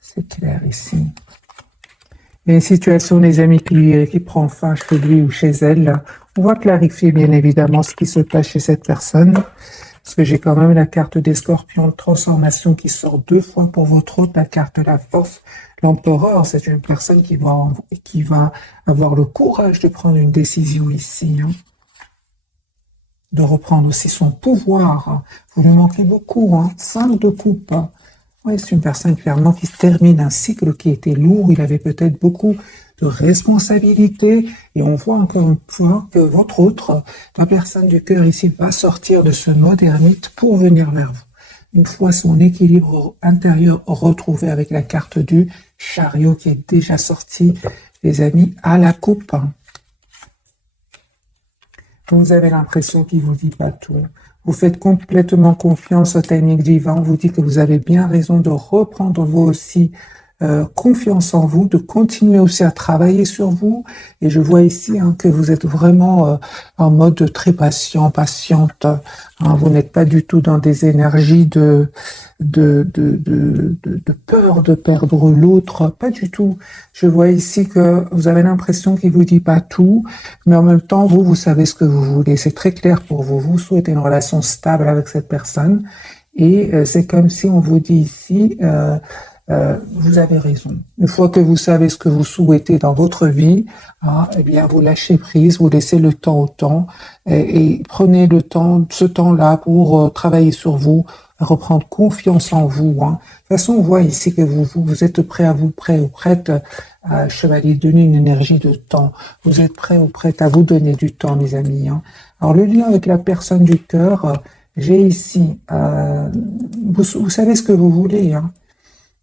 C'est clair ici. Il y a une situation, les amis, qui prend fin chez lui ou chez elle. On va clarifier, bien évidemment, ce qui se passe chez cette personne. Parce que j'ai quand même la carte des scorpions de transformation qui sort 2 fois pour votre hôte, la carte de la force. L'empereur, c'est une personne qui va avoir le courage de prendre une décision ici. Hein. De reprendre aussi son pouvoir. Vous lui manquez beaucoup. Hein. 5 de coupe. Hein. Oui, c'est une personne clairement qui termine un cycle qui était lourd. Il avait peut-être beaucoup de responsabilités. Et on voit encore une fois que votre autre, la personne du cœur ici, va sortir de ce mode ermite pour venir vers vous. Une fois son équilibre intérieur retrouvé avec la carte du chariot qui est déjà sortie, les amis, à la coupe. Vous avez l'impression qu'il vous dit pas tout. Vous faites complètement confiance au timing divin. On vous dit que vous avez bien raison de reprendre vous aussi confiance en vous, de continuer aussi à travailler sur vous. Et je vois ici hein, que vous êtes vraiment en mode très patiente. Hein. Vous n'êtes pas du tout dans des énergies de peur de perdre l'autre. Pas du tout. Je vois ici que vous avez l'impression qu'il vous dit pas tout, mais en même temps, vous savez ce que vous voulez. C'est très clair pour vous. Vous souhaitez une relation stable avec cette personne. Et c'est comme si on vous dit ici... vous avez raison. Une fois que vous savez ce que vous souhaitez dans votre vie, hein, eh bien, vous lâchez prise, vous laissez le temps au temps et prenez le temps, ce temps-là pour travailler sur vous, reprendre confiance en vous. Hein. De toute façon, on voit ici que vous êtes prêt ou prête à chevalier, donner une énergie de temps. Vous êtes prêt ou prête à vous donner du temps, mes amis. Hein. Alors, le lien avec la personne du cœur, j'ai ici, vous savez ce que vous voulez, hein.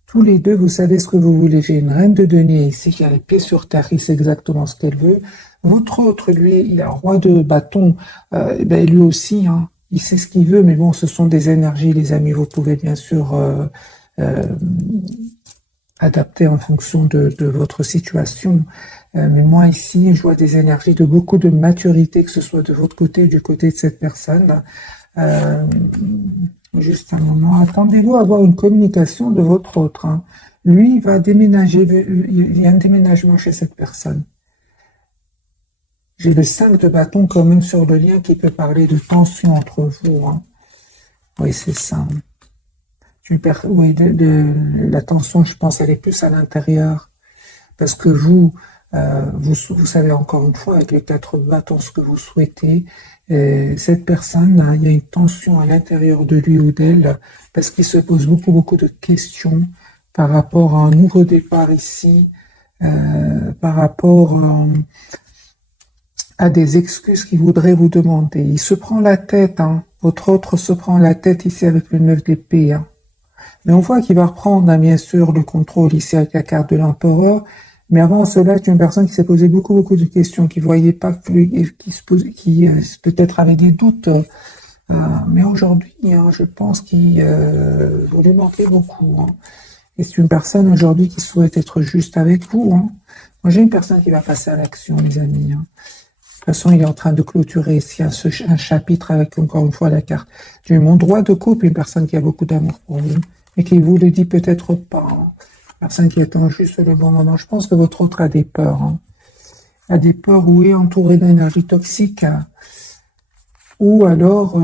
Tous les deux, vous savez ce que vous voulez. J'ai une reine de denier ici qui a les pieds sur terre, il sait exactement ce qu'elle veut. Votre autre, lui, il est un roi de bâton. Ben, lui aussi, hein, il sait ce qu'il veut, mais bon, ce sont des énergies, les amis. Vous pouvez bien sûr adapter en fonction de votre situation. Mais moi, ici, je vois des énergies de beaucoup de maturité, que ce soit de votre côté ou du côté de cette personne. Juste un moment, attendez-vous à avoir une communication de votre autre. Hein. Lui, il va déménager, il y a un déménagement chez cette personne. J'ai le 5 de bâton quand même sur le lien qui peut parler de tension entre vous. Hein. Oui, c'est ça. Oui, la tension, je pense, elle est plus à l'intérieur. Parce que vous savez encore une fois, avec les 4 bâtons, ce que vous souhaitez. Cette personne, il y a une tension à l'intérieur de lui ou d'elle, parce qu'il se pose beaucoup de questions par rapport à un nouveau départ ici, par rapport à des excuses qu'il voudrait vous demander. Il se prend la tête, hein. Votre autre se prend la tête ici avec le 9 d'épée. Hein. Mais on voit qu'il va reprendre, hein, bien sûr, le contrôle ici avec la carte de l'empereur. Mais avant cela, c'est une personne qui s'est posé beaucoup de questions, qui voyait pas, qui peut-être avait des doutes. Mais aujourd'hui, hein, je pense qu'il vous lui manquez beaucoup. Hein. Et c'est une personne aujourd'hui qui souhaite être juste avec vous. Hein. Moi, j'ai une personne qui va passer à l'action, les amis. Hein. De toute façon, il est en train de clôturer ici un chapitre avec, encore une fois, la carte du monde. Droit de couple, une personne qui a beaucoup d'amour pour vous, mais qui vous le dit peut-être pas. Hein. Personne qui attend juste le bon moment. Je pense que votre autre a des peurs. Hein. A des peurs ou est entouré d'énergie toxique. Hein. Ou alors,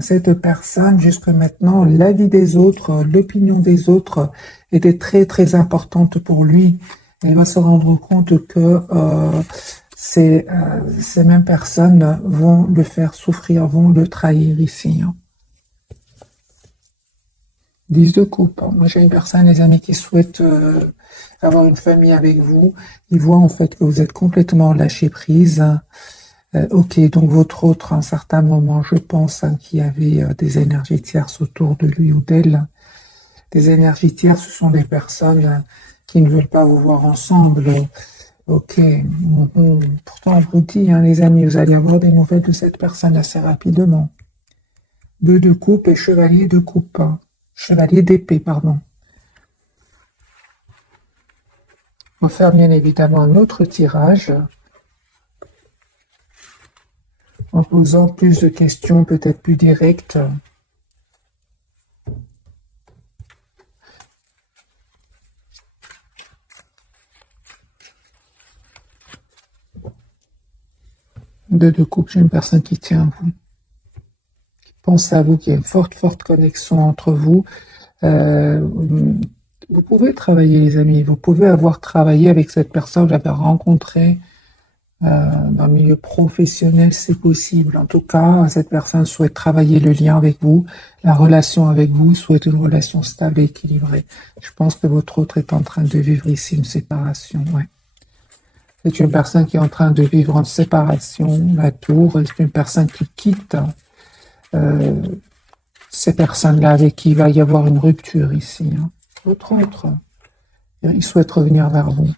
cette personne, jusque maintenant, l'avis des autres, l'opinion des autres était très importante pour lui. Et il va se rendre compte que ces mêmes personnes vont le faire souffrir, vont le trahir ici. Hein. 10 de coupe. Moi, j'ai une personne, les amis, qui souhaite avoir une famille avec vous. Ils voient en fait que vous êtes complètement lâché prise. Ok, donc votre autre, à un certain moment, je pense hein, qu'il y avait des énergies tierces autour de lui ou d'elle. Des énergies tierces, ce sont des personnes qui ne veulent pas vous voir ensemble. Ok, pourtant, je vous dis, hein, les amis, vous allez avoir des nouvelles de cette personne assez rapidement. 2 de coupe et chevalier de coupe. Hein. Chevalier d'épée, pardon. On va faire bien évidemment un autre tirage en posant plus de questions peut-être plus directes. De couple, j'ai une personne qui tient à vous, qui pense à vous, qui a une forte connexion entre vous. Euh, vous pouvez travailler, les amis, vous pouvez avoir travaillé avec cette personne, vous l'avez rencontrée dans le milieu professionnel, c'est possible. En tout cas, cette personne souhaite travailler le lien avec vous, la relation avec vous, souhaite une relation stable et équilibrée. Je pense que votre autre est en train de vivre ici une séparation, ouais. C'est une personne qui est en train de vivre une séparation, la tour, c'est une personne qui quitte euh, ces personnes-là avec qui il va y avoir une rupture ici, hein. Votre autre, il souhaite revenir vers vous.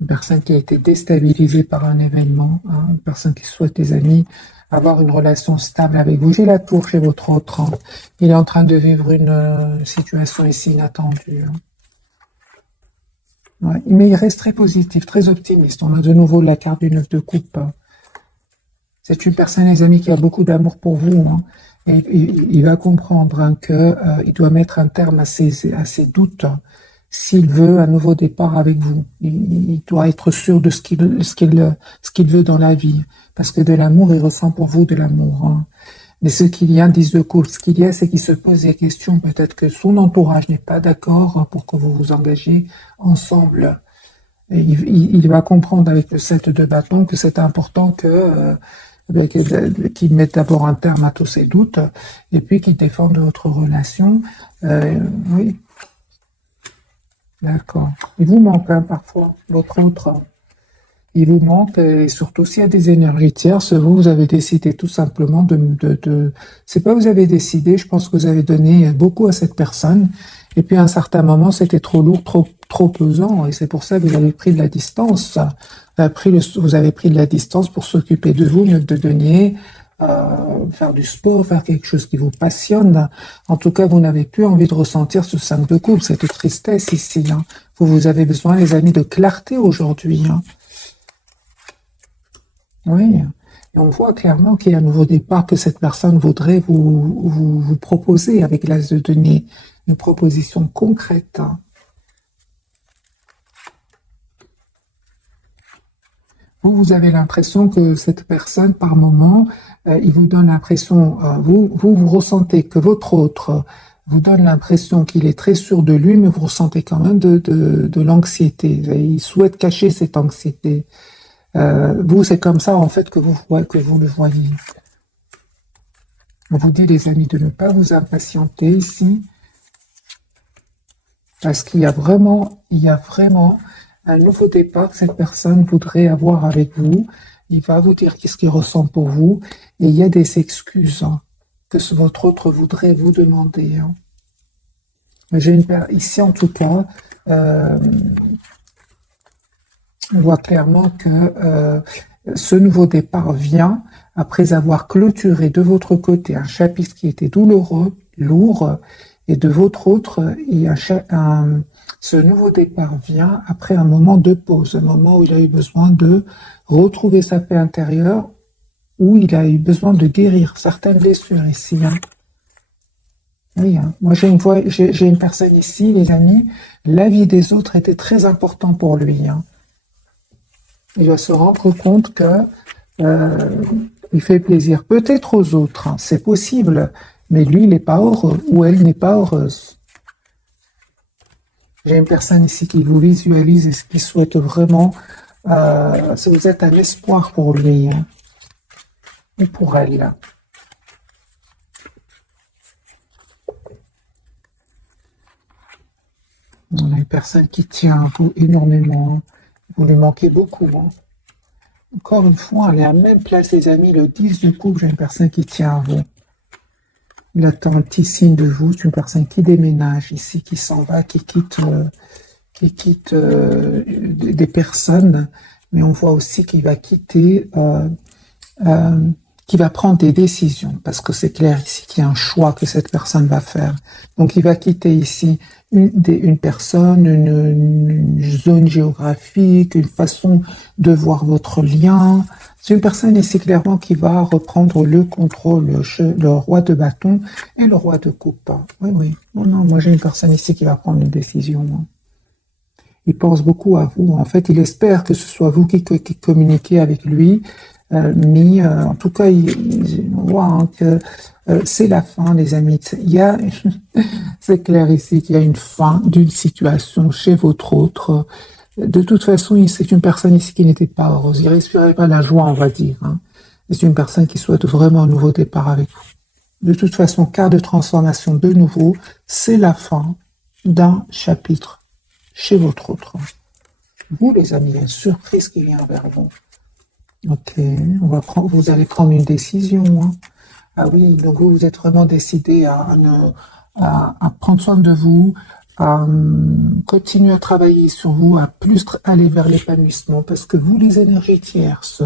Une personne qui a été déstabilisée par un événement, hein, une personne qui souhaite, les amis, avoir une relation stable avec vous. J'ai la tour chez votre autre, hein. Il est en train de vivre une situation ici inattendue, hein. Ouais, mais il reste très positif, très optimiste. On a de nouveau la carte du 9 de coupe, hein. C'est une personne, les amis, qui a beaucoup d'amour pour vous, hein. Et il va comprendre, hein, que il doit mettre un terme à ses doutes, hein, s'il veut un nouveau départ avec vous. Il doit être sûr de ce qu'il veut dans la vie. Parce que de l'amour, il ressent pour vous de l'amour, hein. Mais ce qu'il y a, 10 de coupe, ce qu'il y a, c'est qu'il se pose des questions. Peut-être que son entourage n'est pas d'accord, hein, pour que vous vous engagez ensemble. Et il va comprendre avec le 7 de bâton que c'est important qu'il mette d'abord un terme à tous ses doutes et puis qu'il défende votre relation. Oui, d'accord. Il vous manque, hein, parfois, votre autre. Il vous manque, et surtout s'il y a des énergies tierces, vous avez décidé tout simplement c'est pas vous avez décidé, je pense que vous avez donné beaucoup à cette personne, et puis à un certain moment, c'était trop lourd, trop pesant, et c'est pour ça que vous avez pris de la distance. Vous avez pris de la distance pour s'occuper de vous, mieux que de donner, faire du sport, faire quelque chose qui vous passionne. En tout cas, vous n'avez plus envie de ressentir ce 5 de coupe, cette tristesse ici, hein. Vous avez besoin, les amis, de clarté aujourd'hui, hein. Oui, et on voit clairement qu'il y a un nouveau départ que cette personne voudrait vous proposer avec l'as de denier, une proposition concrète, hein. Vous avez l'impression que cette personne, par moment, il vous donne l'impression, vous ressentez que votre autre vous donne l'impression qu'il est très sûr de lui, mais vous ressentez quand même de l'anxiété. Il souhaite cacher cette anxiété. Vous, c'est comme ça, en fait, que vous le voyez. On vous dit, les amis, de ne pas vous impatienter ici, parce qu'il y a vraiment un nouveau départ que cette personne voudrait avoir avec vous. Il va vous dire qu'est-ce qu'il ressent pour vous, et il y a des excuses, hein, que votre autre voudrait vous demander, hein. Ici, en tout cas, on voit clairement que ce nouveau départ vient après avoir clôturé de votre côté un chapitre qui était douloureux, lourd, et de votre autre, ce nouveau départ vient après un moment de pause, un moment où il a eu besoin de retrouver sa paix intérieure, où il a eu besoin de guérir certaines blessures ici, hein. Oui, hein. Moi j'ai une personne ici, les amis, la vie des autres était très important pour lui, hein. Il va se rendre compte que il fait plaisir peut-être aux autres, hein, c'est possible, mais lui, il n'est pas heureux, ou elle n'est pas heureuse. J'ai une personne ici qui vous visualise et qui souhaite vraiment, si vous êtes un espoir pour lui, hein, ou pour elle. On a une personne qui tient à vous énormément, hein. Vous lui manquez beaucoup, hein. Encore une fois, elle est à la même place, les amis, le 10 de coupe, j'ai une personne qui tient à vous. Il attend un petit signe de vous, c'est une personne qui déménage ici, qui s'en va, qui quitte des personnes, mais on voit aussi qu'il va quitter, qui va prendre des décisions, parce que c'est clair ici qu'il y a un choix que cette personne va faire. Donc il va quitter ici une personne, une zone géographique, une façon de voir votre lien. C'est une personne ici clairement qui va reprendre le contrôle, le roi de bâton et le roi de coupe. Oui, oui. Non, non, moi j'ai une personne ici qui va prendre une décision, hein. Il pense beaucoup à vous. En fait, il espère que ce soit vous qui communiquez avec lui. Mais en tout cas, on voit hein, que c'est la fin, les amis. C'est clair ici qu'il y a une fin d'une situation chez votre autre. De toute façon, c'est une personne ici qui n'était pas heureuse. Il respirait pas la joie, on va dire. Hein. C'est une personne qui souhaite vraiment un nouveau départ avec vous. De toute façon, cas de transformation de nouveau, c'est la fin d'un chapitre chez votre autre. Vous, les amis, il y a une surprise qui vient vers vous. Ok, vous allez prendre une décision. Hein. Ah oui, donc vous êtes vraiment décidé à prendre soin de vous, à continuer à travailler sur vous, à plus aller vers l'épanouissement, parce que vous, les énergies tierces,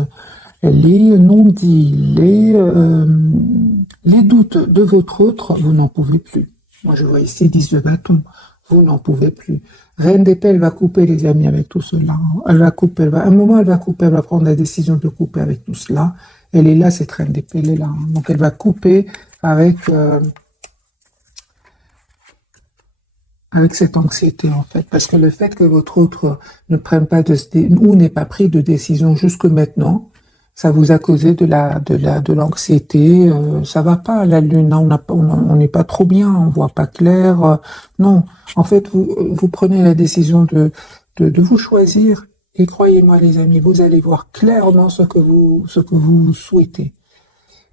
les non-dits, les doutes de votre autre, vous n'en pouvez plus. Moi, je vois ici 10 de bâton. Vous n'en pouvez plus. Reine d'épée, elle va couper, les amis, avec tout cela. Elle va couper, à un moment, elle va couper, elle va prendre la décision de couper avec tout cela. Elle est là, cette reine d'épée, elle est là. Donc, elle va couper avec cette anxiété, en fait. Parce que le fait que votre autre ne prenne pas ou n'ait pas pris de décision jusque maintenant, ça vous a causé de l'anxiété. Ça va pas, la lune, hein, on n'est pas trop bien, on voit pas clair. Non, en fait, vous prenez la décision de vous choisir. Et croyez-moi, les amis, vous allez voir clairement ce que vous souhaitez.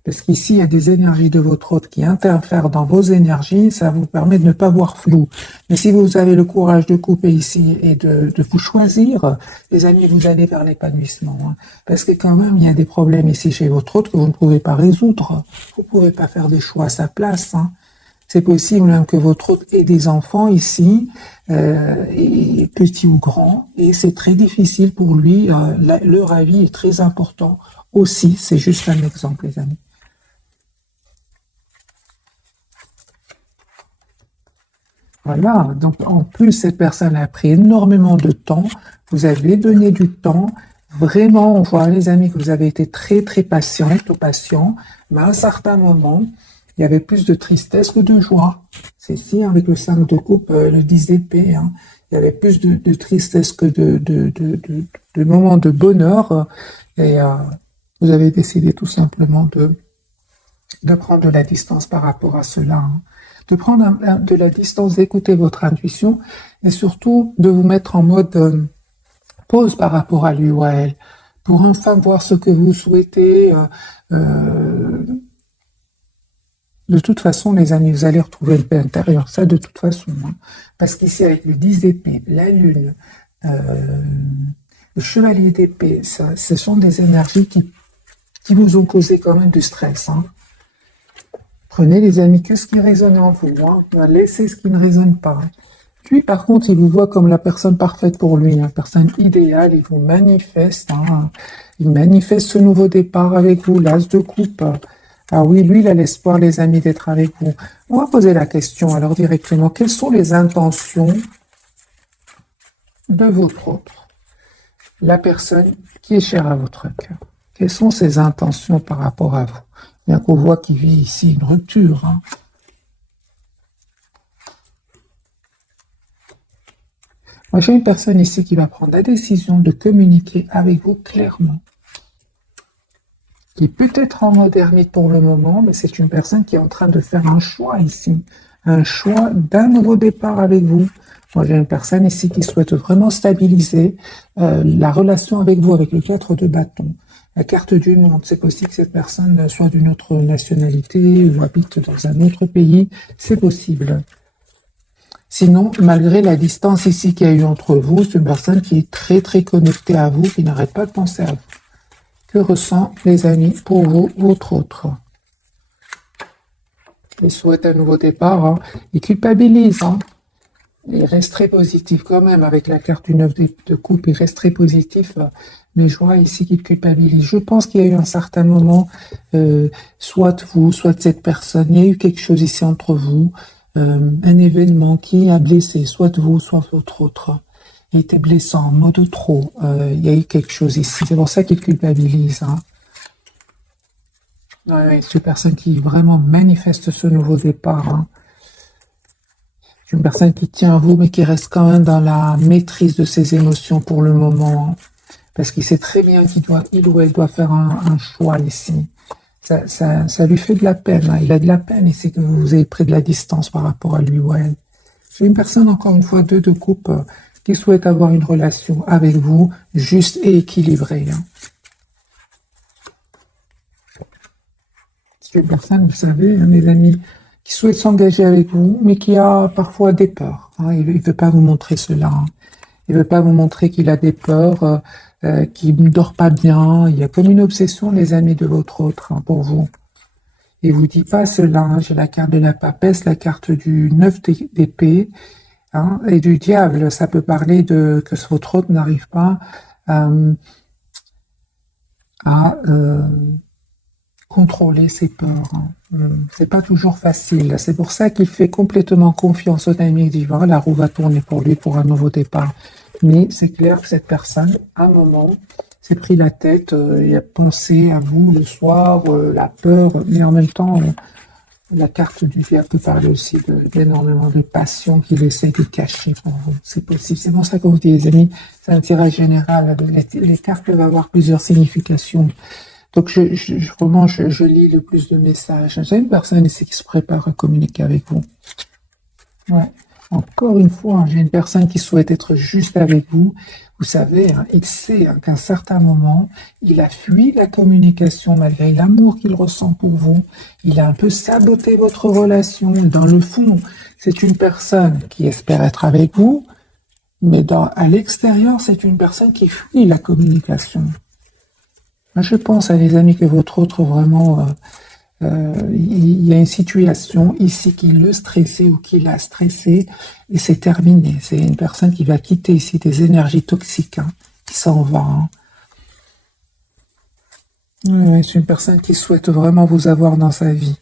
Parce qu'ici, il y a des énergies de votre autre qui interfèrent dans vos énergies, ça vous permet de ne pas voir flou. Mais si vous avez le courage de couper ici et de vous choisir, les amis, vous allez vers l'épanouissement. Hein. Parce que quand même, il y a des problèmes ici chez votre autre que vous ne pouvez pas résoudre. Vous ne pouvez pas faire des choix à sa place. Hein. C'est possible même que votre autre ait des enfants ici, petits ou grands, et c'est très difficile pour lui. Leur avis est très important aussi. C'est juste un exemple, les amis. Voilà, donc en plus, cette personne a pris énormément de temps, vous avez donné du temps, vraiment, on voit les amis que vous avez été très très patiente ou patient, mais à un certain moment, il y avait plus de tristesse que de joie. C'est ici, avec le 5 de coupe, le 10 d'épée, hein. Il y avait plus de tristesse que de moments de bonheur, et vous avez décidé tout simplement de prendre de la distance par rapport à cela. Hein. De prendre de la distance, d'écouter votre intuition et surtout de vous mettre en mode pause par rapport à lui ou à elle pour enfin voir ce que vous souhaitez. De toute façon, les amis, vous allez retrouver le paix intérieur, ça de toute façon. Hein. Parce qu'ici, avec le 10 d'épée, la lune, le chevalier d'épée, ce sont des énergies qui vous ont causé quand même du stress. Hein. Prenez les amis, que ce qui résonne en vous, hein. Laissez ce qui ne résonne pas. Puis par contre, il vous voit comme la personne parfaite pour lui, la personne idéale, il vous manifeste, hein. Il manifeste ce nouveau départ avec vous, l'as de coupe. Ah oui, lui, il a l'espoir, les amis, d'être avec vous. On va poser la question alors directement, quelles sont les intentions de votre autre, la personne qui est chère à votre cœur? Quelles sont ses intentions par rapport à vous? Bien qu'on voit qu'il vit ici une rupture. Hein. Moi, j'ai une personne ici qui va prendre la décision de communiquer avec vous clairement. Qui est peut-être en mode ermite pour le moment, mais c'est une personne qui est en train de faire un choix ici. Un choix d'un nouveau départ avec vous. Moi, j'ai une personne ici qui souhaite vraiment stabiliser la relation avec vous, avec le 4 de bâton. La carte du monde, c'est possible que cette personne soit d'une autre nationalité ou habite dans un autre pays, c'est possible. Sinon, malgré la distance ici qu'il y a eu entre vous, c'est une personne qui est très très connectée à vous, qui n'arrête pas de penser à vous. Que ressent, les amis, pour vous, votre autre? Il souhaite un nouveau départ, hein. Il culpabilise, hein. Il reste très positif quand même, avec la carte du 9 de coupe, il reste très positif, mais je vois ici qu'il culpabilise. Je pense qu'il y a eu un certain moment, soit vous, soit cette personne, il y a eu quelque chose ici entre vous, un événement qui a blessé, soit vous, soit votre autre. Il était blessant, mot de trop, il y a eu quelque chose ici, c'est pour ça qu'il culpabilise. Hein. Ouais, c'est une personne qui vraiment manifeste ce nouveau départ. Hein. C'est une personne qui tient à vous, mais qui reste quand même dans la maîtrise de ses émotions pour le moment, hein, parce qu'il sait très bien il ou elle doit faire un choix ici. Ça lui fait de la peine, hein. Il a de la peine ici que vous ayez pris de la distance par rapport à lui ou elle. C'est une personne, encore une fois, de couple, qui souhaite avoir une relation avec vous, juste et équilibrée, hein. C'est une personne, vous savez, hein, mes amis, qui souhaite s'engager avec vous, mais qui a parfois des peurs, hein. Il ne veut pas vous montrer cela, hein. Il ne veut pas vous montrer qu'il a des peurs, qu'il ne dort pas bien. Il y a comme une obsession, les amis, de votre autre, hein, pour vous. Il ne vous dit pas cela, hein. J'ai la carte de la papesse, la carte du 9 d'épée, hein, et du diable. Ça peut parler de que votre autre n'arrive pas à contrôler ses peurs, hein. C'est pas toujours facile. C'est pour ça qu'il fait complètement confiance au timing divin. La roue va tourner pour lui pour un nouveau départ. Mais c'est clair que cette personne, à un moment, s'est pris la tête et a pensé à vous le soir, la peur, mais en même temps, la carte du diable peut parler aussi d'énormément de passion qu'il essaie de cacher pour vous. C'est possible. C'est pour ça que vous dites, les amis, c'est un tirage général. Les cartes peuvent avoir plusieurs significations. Donc, vraiment, je lis le plus de messages. J'ai une personne ici qui se prépare à communiquer avec vous. Ouais. Encore une fois, j'ai une personne qui souhaite être juste avec vous. Vous savez, hein, il sait, hein, qu'à un certain moment, il a fui la communication malgré l'amour qu'il ressent pour vous. Il a un peu saboté votre relation. Dans le fond, c'est une personne qui espère être avec vous, mais à l'extérieur, c'est une personne qui fuit la communication. Je pense à les amis que votre autre vraiment, il y a une situation ici qui le stressait ou qui l'a stressé et c'est terminé. C'est une personne qui va quitter ici des énergies toxiques, hein, qui s'en va, hein. Ouais, c'est une personne qui souhaite vraiment vous avoir dans sa vie.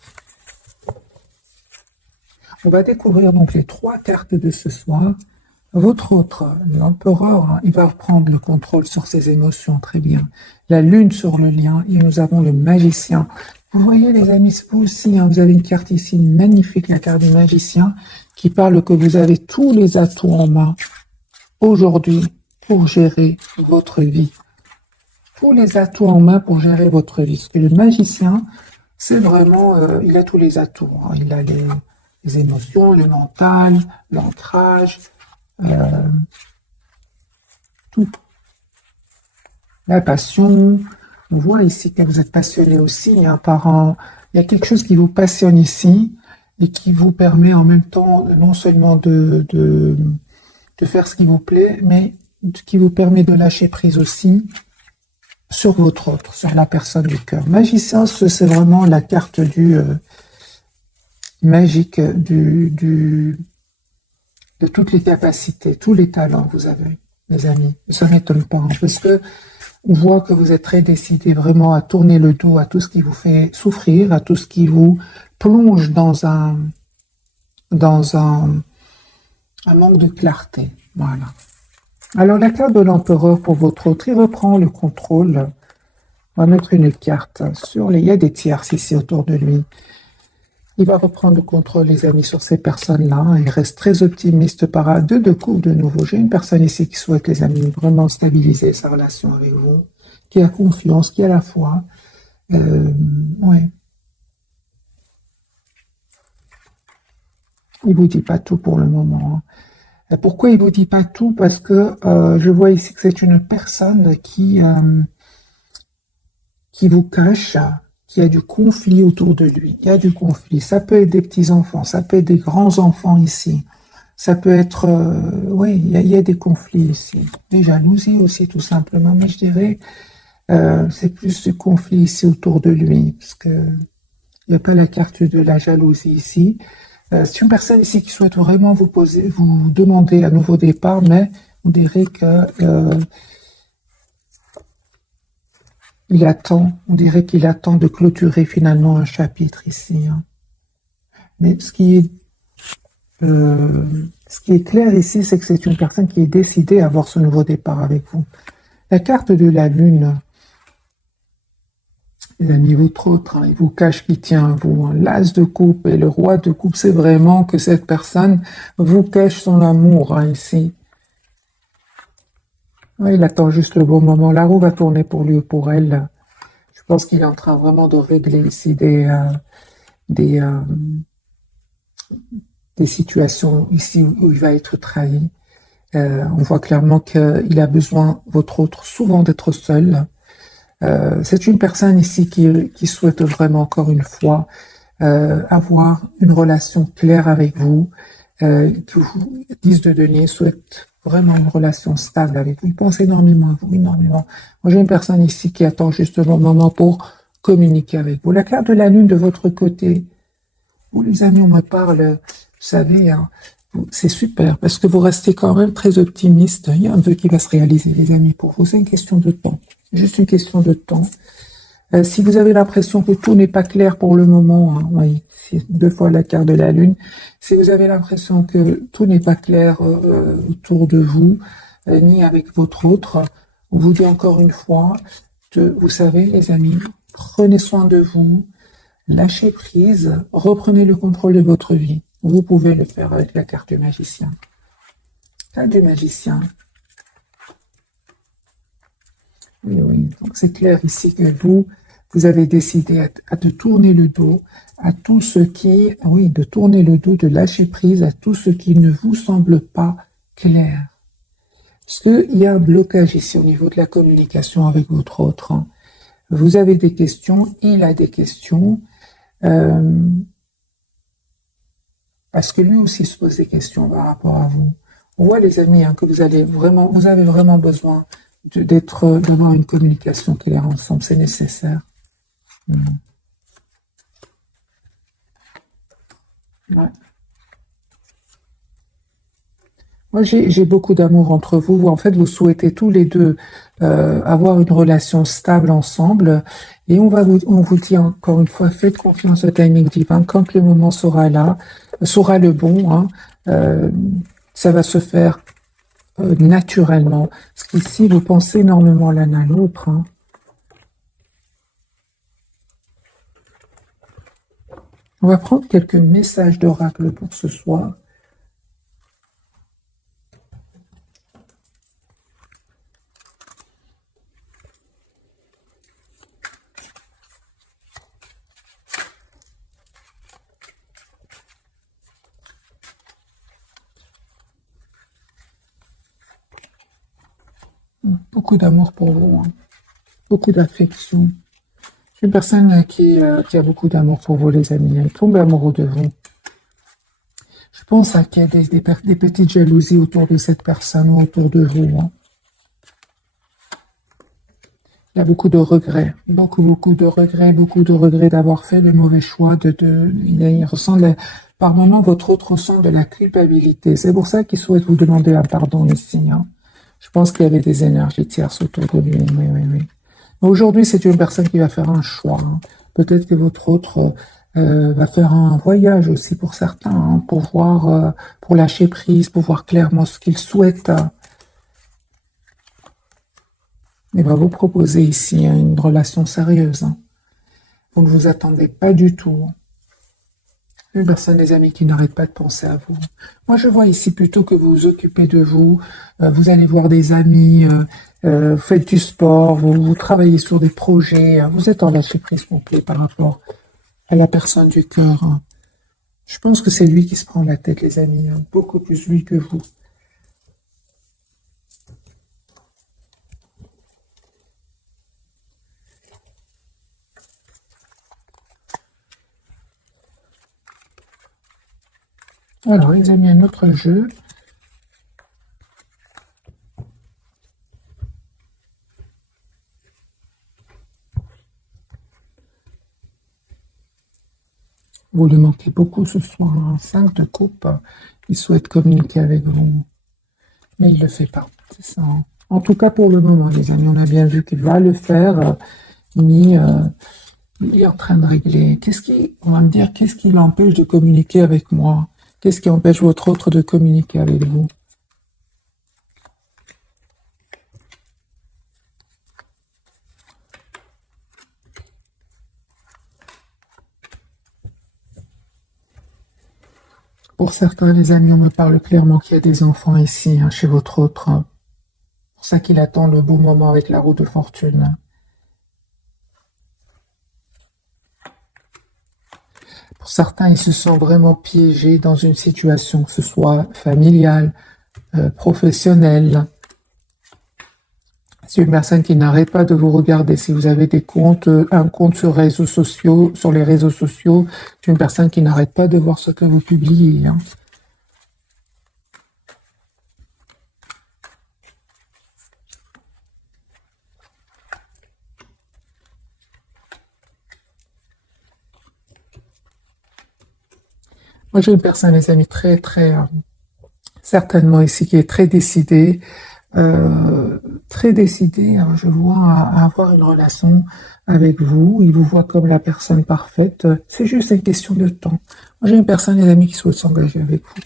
On va découvrir donc les 3 cartes de ce soir. Votre autre, l'empereur, hein, il va reprendre le contrôle sur ses émotions, très bien. La lune sur le lien, et nous avons le magicien. Vous voyez les amis, vous aussi, hein, vous avez une carte ici magnifique, la carte du magicien, qui parle que vous avez tous les atouts en main aujourd'hui pour gérer votre vie. Tous les atouts en main pour gérer votre vie. Parce que le magicien, c'est vraiment, il a tous les atouts, hein. Il a les émotions, le mental, l'ancrage, tout. La passion. On voit ici que vous êtes passionné aussi, hein, il y a quelque chose qui vous passionne ici et qui vous permet en même temps non seulement de faire ce qui vous plaît, mais qui vous permet de lâcher prise aussi sur votre autre, sur la personne du cœur. Magicien, c'est vraiment la carte du magique de toutes les capacités, tous les talents que vous avez, mes amis. Ça ne m'étonne pas, hein, parce que on voit que vous êtes très décidé vraiment à tourner le dos à tout ce qui vous fait souffrir, à tout ce qui vous plonge dans un manque de clarté. Voilà. Alors, la carte de l'empereur pour votre autre, il reprend le contrôle. On va mettre une carte il y a des tierces ici autour de lui. Il va reprendre le contrôle, les amis, sur ces personnes-là. Il reste très optimiste par 2 de coups de nouveau. J'ai une personne ici qui souhaite, les amis, vraiment stabiliser sa relation avec vous, qui a confiance, qui a la foi. Ouais. Il vous dit pas tout pour le moment, hein. Pourquoi il vous dit pas tout? Parce que je vois ici que c'est une personne qui vous cache, qui a du conflit autour de lui. Il y a du conflit. Ça peut être des petits-enfants, ça peut être des grands-enfants ici. Ça peut être... oui, il y a des conflits ici. Des jalousies aussi, tout simplement. Mais je dirais, c'est plus du conflit ici autour de lui, parce que il n'y a pas la carte de la jalousie ici. C'est une personne ici qui souhaite vraiment vous demander un nouveau départ, mais on dirait que... on dirait qu'il attend de clôturer finalement un chapitre ici, hein. Mais ce qui est clair ici, c'est que c'est une personne qui est décidée à avoir ce nouveau départ avec vous. La carte de la lune, Les amis, votre autre, hein, il vous cache qui tient à vous. Hein. L'as de coupe et le roi de coupe, c'est vraiment que cette personne vous cache son amour hein, ici. Ouais, il attend juste le bon moment. La roue va tourner pour lui ou pour elle. Je pense qu'il est en train vraiment de régler ici des, euh, des situations ici où il va être trahi. On voit clairement qu'il a besoin, votre autre, souvent d'être seul. C'est une personne ici qui souhaite vraiment, encore une fois, avoir une relation claire avec vous, qui vous disent de donner, souhaite vraiment une relation stable avec vous. Il pense énormément à vous, énormément. Moi, j'ai une personne ici qui attend juste le bon moment pour communiquer avec vous. La carte de la lune de votre côté, vous les amis, on me parle, vous savez, hein, c'est super parce que vous restez quand même très optimiste. Il y a un vœu qui va se réaliser, les amis, pour vous. C'est une question de temps. Juste une question de temps. Si vous avez l'impression que tout n'est pas clair pour le moment, hein, oui, c'est deux fois la carte de la lune. Si vous avez l'impression que tout n'est pas clair autour de vous, ni avec votre autre, on vous dit encore une fois, vous savez, les amis, prenez soin de vous, lâchez prise, reprenez le contrôle de votre vie. Vous pouvez le faire avec la carte du magicien. Carte du magicien. Oui, oui. Donc c'est clair ici que vous avez décidé à de tourner le dos à tout ce qui, oui, de tourner le dos, de lâcher prise à tout ce qui ne vous semble pas clair. Parce qu'il y a un blocage ici au niveau de la communication avec votre autre. Hein. Vous avez des questions, il a des questions, parce que lui aussi se pose des questions par rapport à vous. On voit les amis hein, que vous avez vraiment besoin d'avoir une communication claire ensemble, c'est nécessaire. Ouais. Moi, j'ai beaucoup d'amour entre vous. En fait, vous souhaitez tous les deux avoir une relation stable ensemble. Et on vous dit encore une fois, faites confiance au timing divin. Quand le moment sera là, sera le bon, hein, euh, ça va se faire naturellement. Parce qu'ici, vous pensez énormément l'un à l'autre. Hein. On va prendre quelques messages d'oracle pour ce soir. Beaucoup d'amour pour vous, hein. Beaucoup d'affection. Je suis une personne qui a beaucoup d'amour pour vous, les amis. Elle tombe amoureux de vous. Je pense qu'il y a des petites jalousies autour de cette personne ou autour de vous. Hein. Il y a beaucoup de regrets, beaucoup de regrets d'avoir fait le mauvais choix. Il ressent par moments, votre autre ressent de la culpabilité. C'est pour ça qu'il souhaite vous demander un pardon ici. Hein. Je pense qu'il y avait des énergies tierces autour de lui. Oui, oui, oui. Aujourd'hui, c'est une personne qui va faire un choix. Hein. Peut-être que votre autre va faire un voyage aussi pour certains, hein, pour voir, pour lâcher prise, pour voir clairement ce qu'il souhaite. Il va vous proposer ici hein, une relation sérieuse. Hein. Vous ne vous attendez pas du tout. Une personne, des amis, qui n'arrête pas de penser à vous. Moi, je vois ici plutôt que vous vous occupez de vous, vous allez voir des amis, vous faites du sport, vous travaillez sur des projets, vous êtes en lâcher prise complet par rapport à la personne du cœur. Hein. Je pense que c'est lui qui se prend la tête, les amis, hein, beaucoup plus lui que vous. Alors, les amis, un autre jeu. Vous lui manquez beaucoup ce soir. Un 5 de coupe. Il souhaite communiquer avec vous. Mais il ne le fait pas. C'est ça. Hein. En tout cas, pour le moment, les amis, on a bien vu qu'il va le faire. Mais il est en train de régler. On va me dire, qu'est-ce qui l'empêche de communiquer avec moi? Qu'est-ce qui empêche votre autre de communiquer avec vous? Pour certains, les amis, on me parle clairement qu'il y a des enfants ici, hein, chez votre autre. C'est pour ça qu'il attend le beau moment avec la roue de fortune. Pour certains, ils se sentent vraiment piégés dans une situation, que ce soit familiale, professionnelle. C'est une personne qui n'arrête pas de vous regarder. Si vous avez des comptes, un compte sur les réseaux sociaux, c'est une personne qui n'arrête pas de voir ce que vous publiez, hein. Moi, j'ai une personne, les amis, certainement ici, qui est euh, très décidée, hein, je vois, à avoir une relation avec vous. Il vous voit comme la personne parfaite. C'est juste une question de temps. Moi, j'ai une personne, les amis, qui souhaite s'engager avec vous,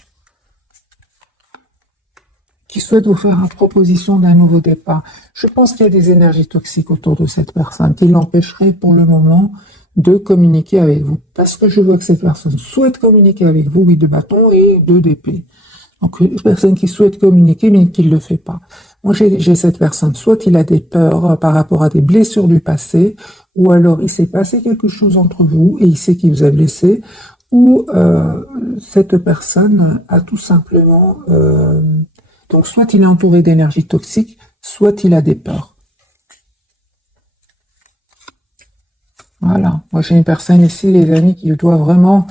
qui souhaite vous faire une proposition d'un nouveau départ. Je pense qu'il y a des énergies toxiques autour de cette personne qui l'empêcheraient pour le moment de communiquer avec vous. Parce que je vois que cette personne souhaite communiquer avec vous, oui, de bâton et deux d'épée. Donc, une personne qui souhaite communiquer, mais qui ne le fait pas. Moi, j'ai cette personne, soit il a des peurs par rapport à des blessures du passé, ou alors il s'est passé quelque chose entre vous et il sait qu'il vous a blessé, ou cette personne a tout simplement... donc, soit il est entouré d'énergie toxique, soit il a des peurs. Voilà. Moi, j'ai une personne ici, les amis, qui doit vraiment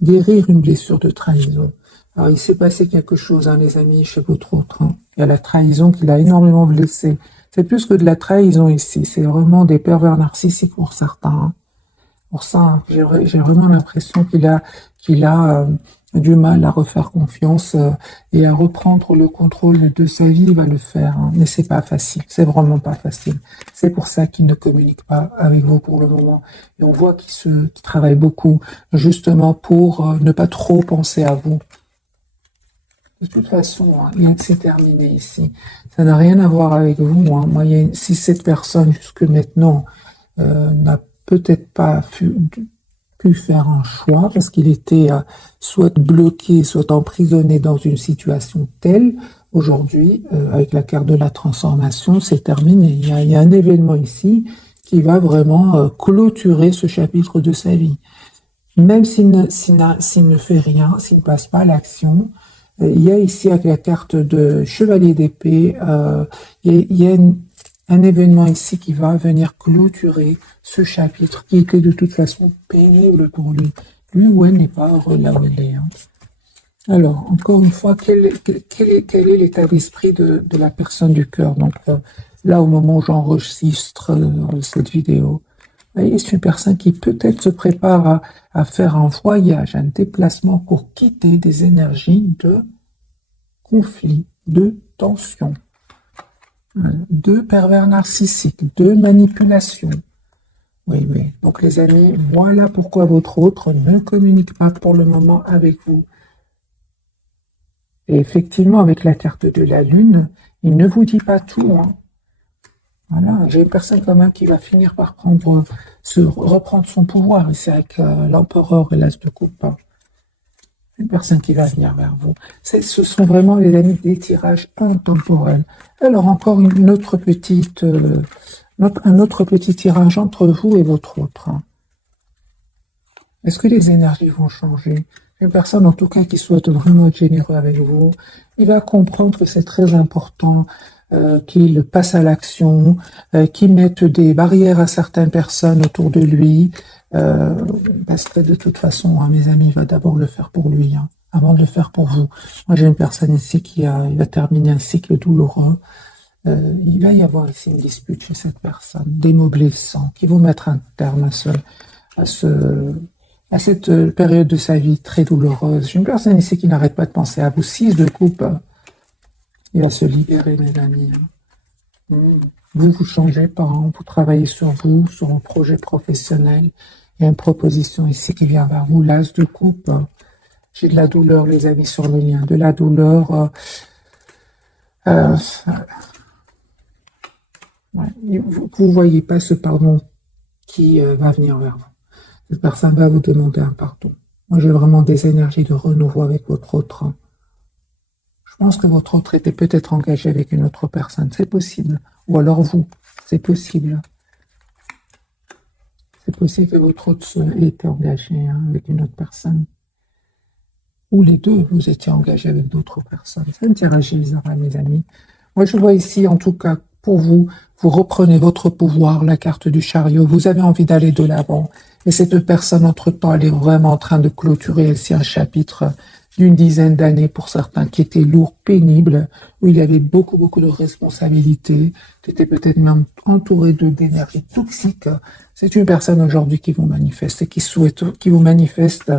guérir une blessure de trahison. Alors, il s'est passé quelque chose, hein, les amis, chez votre autre, hein. Il y a la trahison qui l'a énormément blessé. C'est plus que de la trahison ici, c'est vraiment des pervers narcissiques pour certains, hein. Pour ça, hein, j'ai vraiment l'impression qu'il a du mal à refaire confiance et à reprendre le contrôle de sa vie. Il va le faire, hein, mais c'est pas facile. C'est vraiment pas facile. C'est pour ça qu'il ne communique pas avec vous pour le moment. Et on voit qu'il travaille beaucoup, justement pour ne pas trop penser à vous. De toute façon, hein, c'est terminé ici. Ça n'a rien à voir avec vous, hein. Moi, si cette personne, jusque maintenant, n'a peut-être pas pu faire un choix parce qu'il était soit bloqué, soit emprisonné dans une situation telle, aujourd'hui, avec la carte de la transformation, c'est terminé. Il y a un événement ici qui va vraiment clôturer ce chapitre de sa vie. Même s'il ne fait rien, s'il ne passe pas à l'action, il y a ici avec la carte de chevalier d'épée, il y a un événement ici qui va venir clôturer ce chapitre qui était de toute façon pénible pour lui. Lui ou elle n'est pas heureux là où il est, hein. Alors, encore une fois, quel est l'état d'esprit de la personne du cœur? Donc, là, au moment où j'enregistre cette vidéo, vous voyez, c'est une personne qui peut-être se prépare à faire un voyage, un déplacement pour quitter des énergies de conflit, de tension, de pervers narcissique, de manipulation. Oui, oui. Donc les amis, voilà pourquoi votre autre ne communique pas pour le moment avec vous. Et effectivement, avec la carte de la Lune, il ne vous dit pas tout, hein. Voilà, j'ai une personne quand même qui va finir par reprendre son pouvoir, et c'est avec l'empereur et l'as de coupe, hein. Une personne qui va venir vers vous. Ce sont vraiment, les amis, des tirages intemporels. Alors encore un autre petit tirage entre vous et votre autre, hein. Est-ce que les énergies vont changer? Une personne en tout cas qui souhaite vraiment être généreux avec vous, il va comprendre que c'est très important qu'il passe à l'action, qu'il mette des barrières à certaines personnes autour de lui, parce que de toute façon, hein, mes amis, il va d'abord le faire pour lui, hein, avant de le faire pour vous. Moi, j'ai une personne ici il va terminer un cycle douloureux. Il va y avoir ici une dispute chez cette personne, des mots blessants, qui vont mettre un terme à cette période de sa vie très douloureuse. J'ai une personne ici qui n'arrête pas de penser à vous. 6 de coupe, il va se libérer, mes amis. Vous changez pas, hein. Vous travaillez sur vous, sur un projet professionnel. Il y a une proposition ici qui vient vers vous. L'as de coupe. J'ai de la douleur, les amis, sur le lien. De la douleur. Ouais. Vous ne voyez pas ce pardon qui va venir vers vous. Cette personne va vous demander un pardon. Moi, j'ai vraiment des énergies de renouveau avec votre autre. Je pense que votre autre était peut-être engagé avec une autre personne. C'est possible. Ou alors vous. C'est possible. C'est possible que votre autre ait été engagé avec une autre personne. Ou les deux, vous étiez engagés avec d'autres personnes. Ça interagit, mes amis. Moi, je vois ici, en tout cas, pour vous, vous reprenez votre pouvoir, la carte du chariot. Vous avez envie d'aller de l'avant. Et cette personne, entre-temps, elle est vraiment en train de clôturer ici un chapitre d'une dizaine d'années pour certains qui était lourd, pénible, où il y avait beaucoup, beaucoup de responsabilités. Tu étais peut-être même entouré d'énergie toxique. C'est une personne aujourd'hui qui vous manifeste et qui souhaite, qui vous manifeste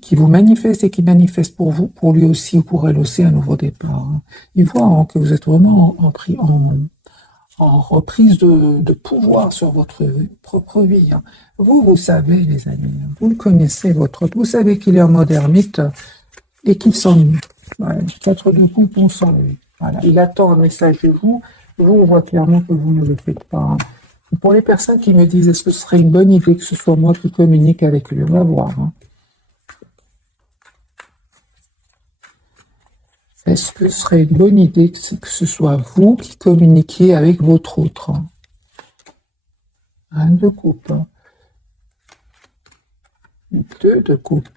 qui vous manifeste et qui manifeste pour vous, pour lui aussi ou pour elle aussi un nouveau départ. Il voit que vous êtes vraiment en reprise de pouvoir sur votre propre vie. Vous, vous savez, les amis, vous le connaissez, vous savez qu'il est en mode ermite et qu'il s'ennuie. Voilà. 4 de coupe, on s'ennuie. Voilà. Il attend un message de vous. Vous, on voit clairement que vous ne le faites pas. Pour les personnes qui me disent est-ce que ce serait une bonne idée que ce soit moi qui communique avec lui, on va voir. Est-ce que ce serait une bonne idée que ce soit vous qui communiquiez avec votre autre? Un de coupe. 2 de coupe.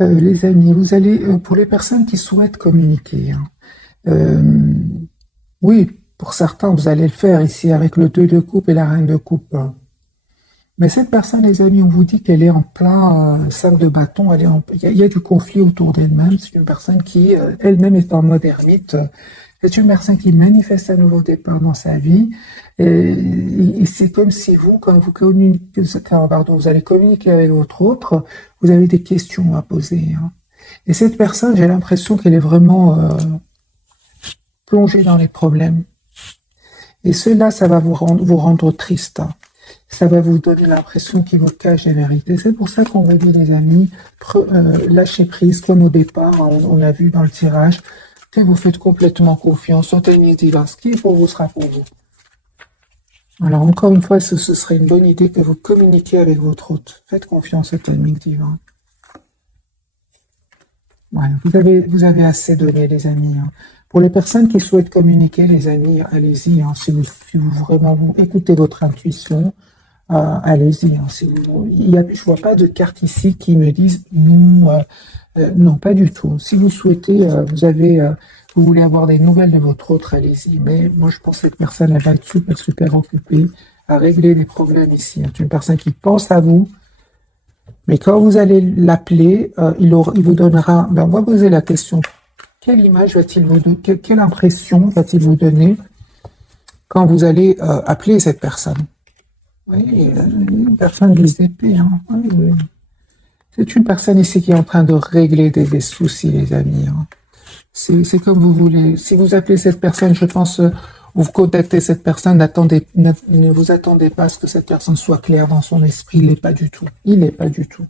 Les amis, vous allez, pour les personnes qui souhaitent communiquer, oui, pour certains, vous allez le faire ici avec le 2 de coupe et la reine de coupe. Mais cette personne, les amis, on vous dit qu'elle est en plein 5 de bâton, il y a du conflit autour d'elle-même. C'est une personne qui, elle-même, est en mode ermite. C'est une personne qui manifeste un nouveau départ dans sa vie. Et c'est comme si vous, quand vous communiquez, pardon, vous allez communiquer avec votre autre, vous avez des questions à poser. Et cette personne, j'ai l'impression qu'elle est vraiment plongée dans les problèmes. Et cela, ça va vous rendre triste. Ça va vous donner l'impression qu'il vous cache les vérités. C'est pour ça qu'on vous dit, les amis, lâchez prise, comme au départ, on a vu dans le tirage, que vous faites complètement confiance au timing divin. Ce qui est pour vous sera pour vous. Alors, encore une fois, ce serait une bonne idée que vous communiquiez avec votre hôte. Faites confiance au timing divin. Voilà, vous avez assez donné, les amis. Pour les personnes qui souhaitent communiquer, les amis, allez-y. Si vous vraiment vous écoutez votre intuition, allez-y. Je vois pas de cartes ici qui me disent non, non, pas du tout. Si vous souhaitez, vous voulez avoir des nouvelles de votre autre, allez-y. Mais moi, je pense que cette personne, elle va être super, super occupée à régler les problèmes ici. C'est une personne qui pense à vous. Mais quand vous allez l'appeler, il vous donnera, on va poser la question, quelle image va-t-il vous donner, quelle impression va-t-il vous donner quand vous allez appeler cette personne? Oui, une personne des épées. Oui. C'est une personne ici qui est en train de régler des soucis, les amis. C'est comme vous voulez. Si vous appelez cette personne, je pense, vous contactez cette personne, ne vous attendez pas à ce que cette personne soit claire dans son esprit. Il n'est pas du tout. Il n'est pas du tout.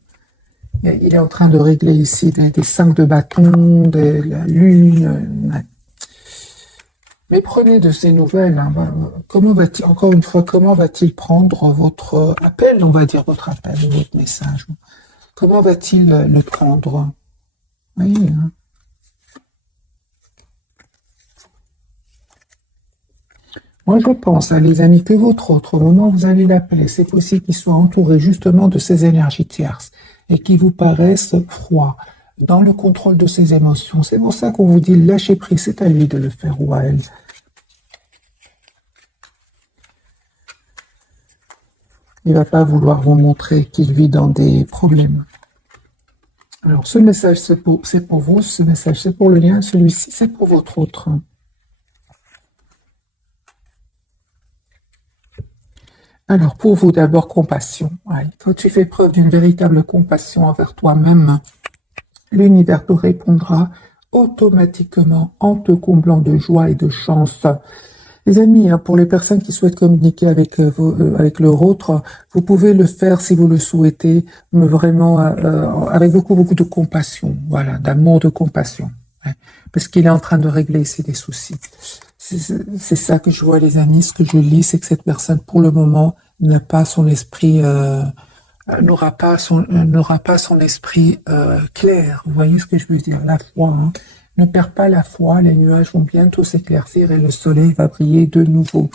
Il est en train de régler ici des 5 de bâton, de la lune. Mais prenez de ces nouvelles. Encore une fois, comment va-t-il prendre votre appel, on va dire votre appel, votre message? Comment va-t-il le prendre? Oui. Moi, je pense, les amis, que votre autre, au moment où vous allez l'appeler, c'est possible qu'il soit entouré justement de ces énergies tierces et qui vous paraissent froids, dans le contrôle de ses émotions. C'est pour ça qu'on vous dit lâchez prise, c'est à lui de le faire ou à elle. Il ne va pas vouloir vous montrer qu'il vit dans des problèmes. Alors, ce message, c'est pour vous, ce message, c'est pour le lien, celui-ci, c'est pour votre autre. Alors, pour vous, d'abord, compassion. Ouais. Quand tu fais preuve d'une véritable compassion envers toi-même, l'univers te répondra automatiquement en te comblant de joie et de chance. Les amis, pour les personnes qui souhaitent communiquer avec leur autre, vous pouvez le faire si vous le souhaitez, mais vraiment avec beaucoup de compassion, voilà, d'amour, de compassion, hein, parce qu'il est en train de régler ici des soucis. C'est ça que je vois, les amis. Ce que je lis, c'est que cette personne, pour le moment, n'a pas son esprit, n'aura pas son esprit clair. Vous voyez ce que je veux dire? La foi, hein. Ne perds pas la foi, les nuages vont bientôt s'éclaircir et le soleil va briller de nouveau.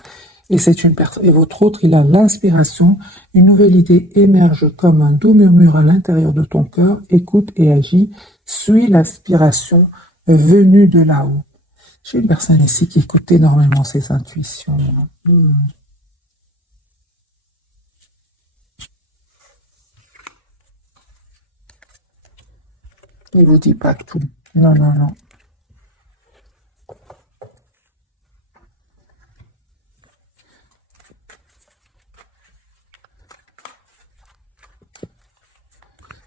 Et et votre autre, il a l'inspiration, une nouvelle idée émerge comme un doux murmure à l'intérieur de ton cœur, écoute et agis, suis l'inspiration venue de là-haut. J'ai une personne ici qui écoute énormément ses intuitions. Il vous dit pas tout. Non, non, non.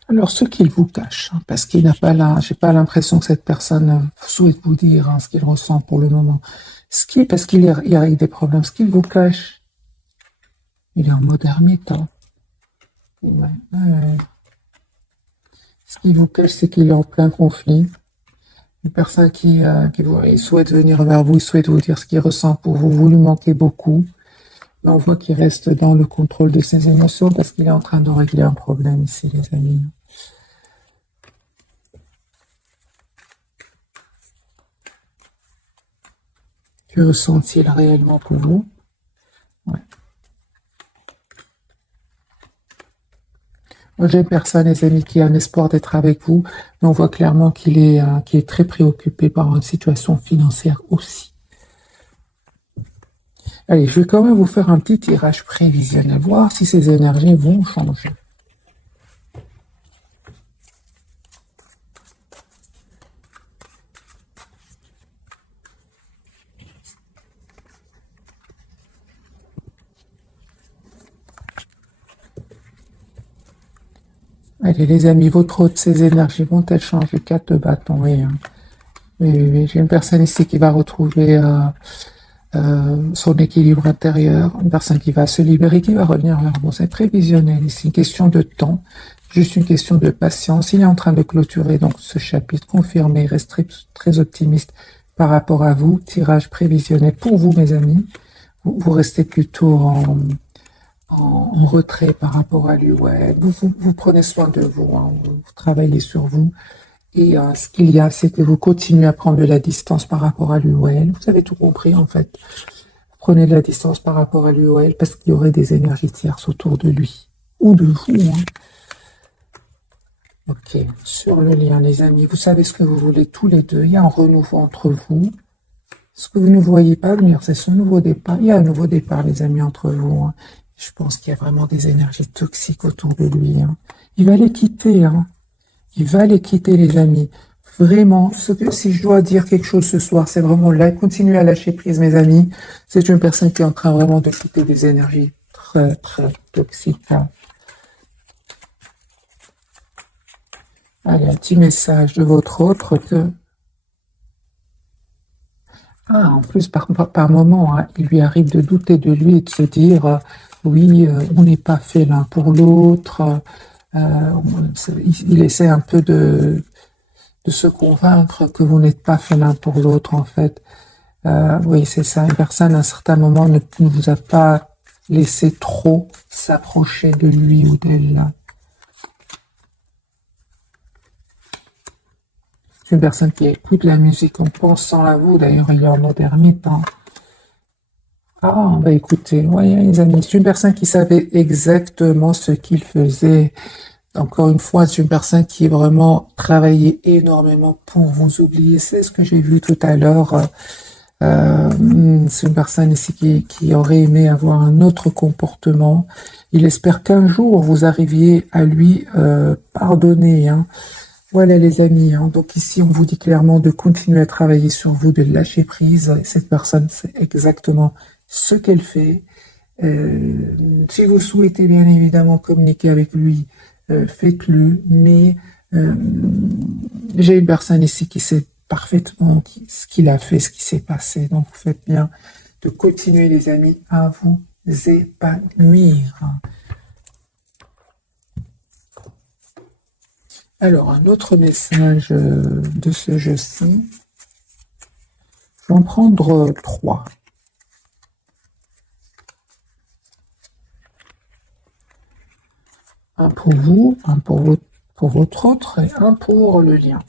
Alors, ce qu'il vous cache, hein, parce qu'il n'a pas j'ai pas l'impression que cette personne souhaite vous dire ce qu'il ressent pour le moment. Parce qu'il arrive des problèmes, ce qu'il vous cache, il est en mode ermite. Hein. Ouais, ouais. Ce qu'il vous cache, c'est qu'il est en plein conflit. Une personne il souhaite venir vers vous, il souhaite vous dire ce qu'il ressent pour vous, vous lui manquez beaucoup. Mais on voit qu'il reste dans le contrôle de ses émotions parce qu'il est en train de régler un problème ici, les amis. Que ressent-il réellement pour vous? Ouais. Moi, j'ai une personne, les amis, qui a un espoir d'être avec vous, mais on voit clairement qu'il est très préoccupé par une situation financière aussi. Allez, je vais quand même vous faire un petit tirage prévisionnel, voir si ces énergies vont changer. Allez, les amis, votre autre, ces énergies vont-elles changer? 4 de bâton, oui. Hein. Oui. J'ai une personne ici qui va retrouver son équilibre intérieur, une personne qui va se libérer, qui va revenir vers vous. C'est prévisionnel ici, une question de temps, juste une question de patience. Il est en train de clôturer donc ce chapitre, confirmé, reste très optimiste par rapport à vous. Tirage prévisionnel pour vous, mes amis. Vous restez plutôt en retrait par rapport à lui. Ouais, vous prenez soin de vous, hein, vous travaillez sur vous. Et ce qu'il y a, c'est que vous continuez à prendre de la distance par rapport à lui ou elle. Vous avez tout compris, en fait. Prenez de la distance par rapport à lui ou elle parce qu'il y aurait des énergies tierces autour de lui. Ou de vous. Hein. Ok. Sur le lien, les amis, vous savez ce que vous voulez tous les deux. Il y a un renouveau entre vous. Ce que vous ne voyez pas venir, c'est ce nouveau départ. Il y a un nouveau départ, les amis, entre vous. Hein. Je pense qu'il y a vraiment des énergies toxiques autour de lui. Hein. Il va les quitter, hein. Il va les quitter, les amis. Vraiment, si je dois dire quelque chose ce soir, c'est vraiment là. Continuez à lâcher prise, mes amis. C'est une personne qui est en train vraiment de quitter des énergies très toxiques. Hein. Allez, un petit message de votre autre que... Ah, en plus, par moment, hein, il lui arrive de douter de lui et de se dire, oui, on n'est pas fait l'un pour l'autre. Il essaie un peu de se convaincre que vous n'êtes pas fait l'un pour l'autre, en fait. Oui, c'est ça. Une personne, à un certain moment, ne vous a pas laissé trop s'approcher de lui ou d'elle. C'est une personne qui écoute la musique en pensant à vous. D'ailleurs, il est en mode ermite. Hein. Ah, bah écoutez, voyez, les amis, c'est une personne qui savait exactement ce qu'il faisait. Encore une fois, c'est une personne qui vraiment travaillé énormément pour vous oublier. C'est ce que j'ai vu tout à l'heure. C'est une personne ici qui aurait aimé avoir un autre comportement. Il espère qu'un jour vous arriviez à lui pardonner. Hein. Voilà les amis, hein. Donc ici on vous dit clairement de continuer à travailler sur vous, de lâcher prise. Cette personne sait exactement ce qu'elle fait. Si vous souhaitez bien évidemment communiquer avec lui, faites-le. Mais j'ai une personne ici qui sait parfaitement ce qu'il a fait, ce qui s'est passé. Donc vous faites bien de continuer les amis à vous épanouir. Alors, un autre message de ce jeu-ci. Je vais en prendre 3. Un pour vous, un pour votre autre et un pour le lien.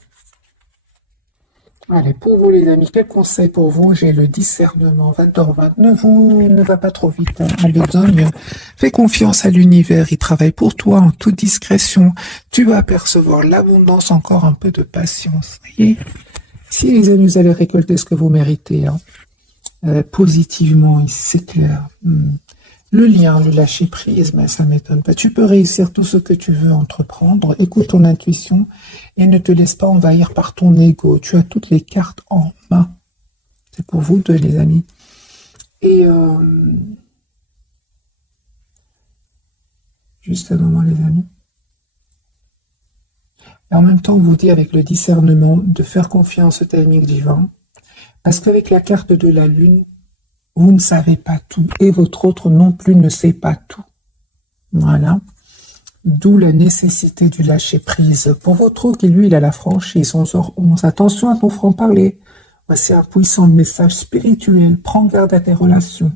Allez, pour vous les amis, quel conseil pour vous? J'ai le discernement, 20h20. Ne va pas trop vite, hein, en besogne. Fais confiance à l'univers, il travaille pour toi en toute discrétion. Tu vas apercevoir l'abondance, encore un peu de patience. Voyez, si les amis, vous allez récolter ce que vous méritez, hein, positivement, c'est clair. Le lien, le lâcher prise, mais ça m'étonne pas. Tu peux réussir tout ce que tu veux entreprendre. Écoute ton intuition et ne te laisse pas envahir par ton ego. Tu as toutes les cartes en main. C'est pour vous deux, les amis. Et juste un moment, les amis. Et en même temps, on vous dit avec le discernement de faire confiance au timing divin. Parce qu'avec la carte de la lune, vous ne savez pas tout et votre autre non plus ne sait pas tout. Voilà. D'où la nécessité du lâcher-prise. Pour votre autre qui, lui, il a la franchise, 11h11. Attention à ton franc-parler. Voici un puissant message spirituel. Prends garde à tes relations.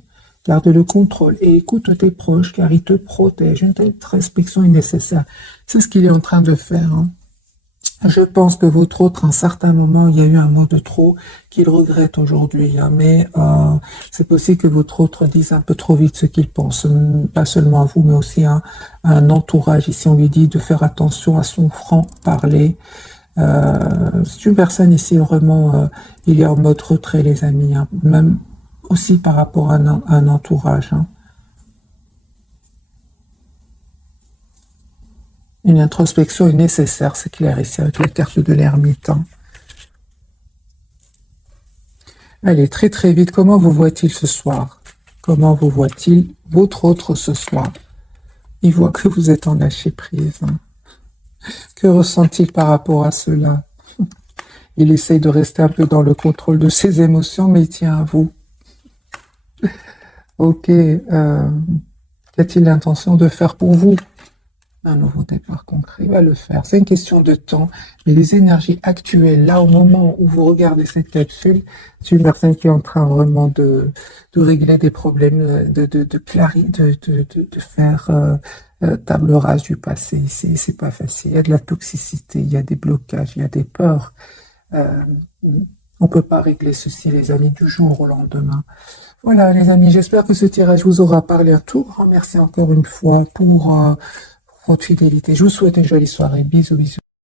Garde le contrôle et écoute tes proches car ils te protègent. Une telle restriction est nécessaire. C'est ce qu'il est en train de faire, hein. Je pense que votre autre, à un certain moment, il y a eu un mot de trop qu'il regrette aujourd'hui, hein, mais c'est possible que votre autre dise un peu trop vite ce qu'il pense, pas seulement à vous, mais aussi à un entourage. Ici, on lui dit de faire attention à son franc-parler. C'est une personne ici, vraiment, il est en mode retrait, les amis, hein, même aussi par rapport à un entourage, hein. Une introspection est nécessaire, c'est clair, ici, avec la carte de l'ermite, hein. Allez, très très vite, comment vous voit-il ce soir? Comment vous voit-il votre autre ce soir? Il voit que vous êtes en lâcher prise, hein. Que ressent-il par rapport à cela? Il essaye de rester un peu dans le contrôle de ses émotions, mais il tient à vous. Ok, qu'a-t-il l'intention de faire pour vous? Un nouveau départ concret, il va le faire. C'est une question de temps. Mais les énergies actuelles, là, au moment où vous regardez cette capsule, c'est une personne qui est en train vraiment de régler des problèmes, de faire table rase du passé. C'est pas facile. Il y a de la toxicité, il y a des blocages, il y a des peurs. On peut pas régler ceci, les amis, du jour au lendemain. Voilà, les amis, j'espère que ce tirage vous aura parlé. Un tout grand merci encore une fois pour votre fidélité. Je vous souhaite une jolie soirée. Bisous, bisous.